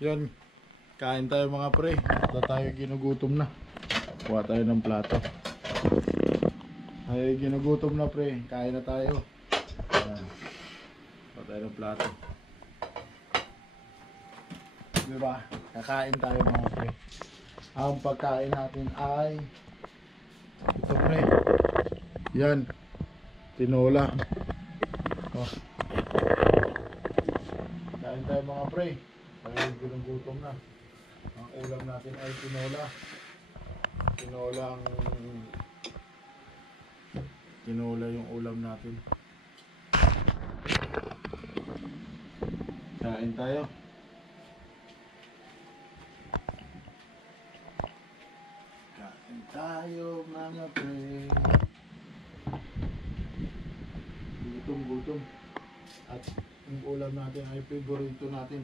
Yun, kain tayo mga pre. Basta tayo ginugutom na. Kuha tayo ng plato. Ay, ginugutom na pre. Kain na tayo. Ayan. Kuha tayo ng plato. Diba? Kakain tayo mga pre. Ang pagkain natin ay ito pre. Yan. Tinola. Oh. Kain tayo mga pre. Tayo ginugutom na. Ang ulam natin ay tinola. Tinola yung ulam natin. Kain tayo. Kain tayo mga pre. Gutom. At yung ulam natin ay favorito natin.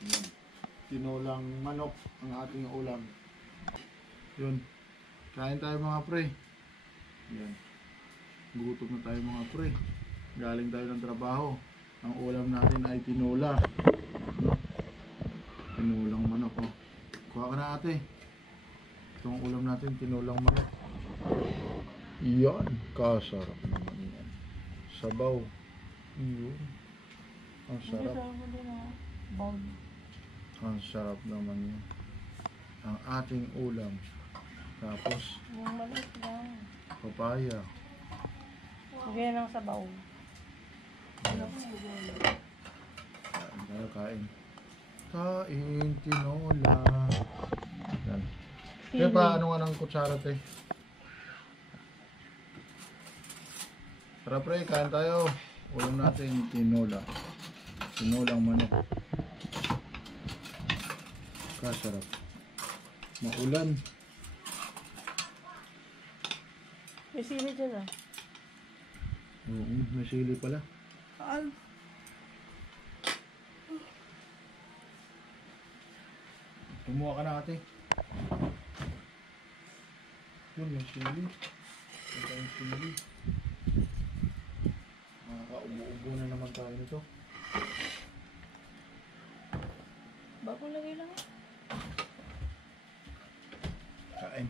Yan. Tinolang manok ang ating ulam. Yun. Kain tayo mga pre. Yan. Gutom na tayo mga pre. Galing tayo ng trabaho. Ang ulam natin ay tinola. Tinolang manok. Oh. Kuha ka na ate. Itong ulam natin, tinolang manok. Yan. Kasarap naman yan. Sabaw. Yun. Ang sarap. Ang sarap naman yun. Ang ating ulam. Tapos Yung maliit lang. papaya. Lagyan ng sabaw. Kain. Kain, tinola. Yan. Kaya pa, ano nga ng kutsara te? Tara pre, kain tayo. Ulam natin, tinola. Tinolang manok. Kasarap. Maulan. May sili dyan ah. Oo, may sili pala. Saan? Tumuha ka na ate. Yun, may sili. Ito yung sili. Makaka-ubo-ubo na naman tayo nito. Bagong lagay lang ah. Kain.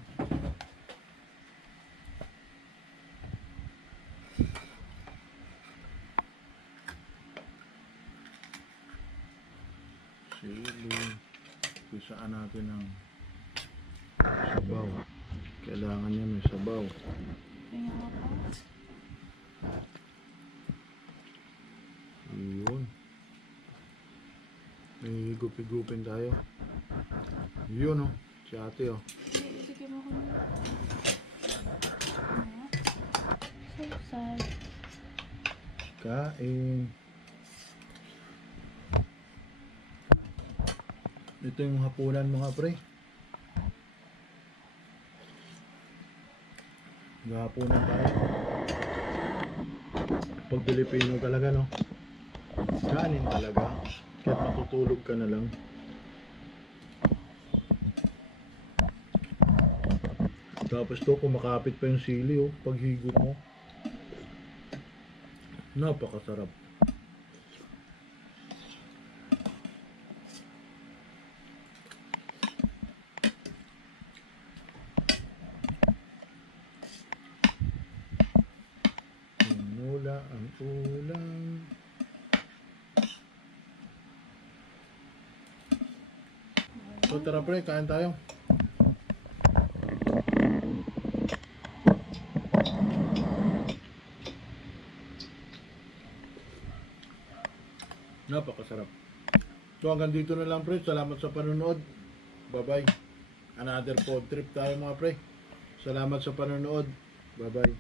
Sili. Pisaan natin ang sabaw. Kailangan niya may sabaw. Kaya nga pa. Yun. May higupi-gupin tayo. Yun oh. Si ate oh. Isigin mo ko na. So sad. Kain. Ito yung hapunan mga pre. Hapunan tayo. Pag Pilipino talaga no. Kanin talaga. Kahit matutulog ka na lang. Tapos to kumakapit pa yung sili oh. Paghigop mo. Napakasarap. Tinola ang ulam. So tara pre, kain tayo. Napakasarap. So hanggang dito na lang pre. Salamat sa panonood. Bye bye. Another food trip tayo mga pre. Salamat sa panonood. Bye bye.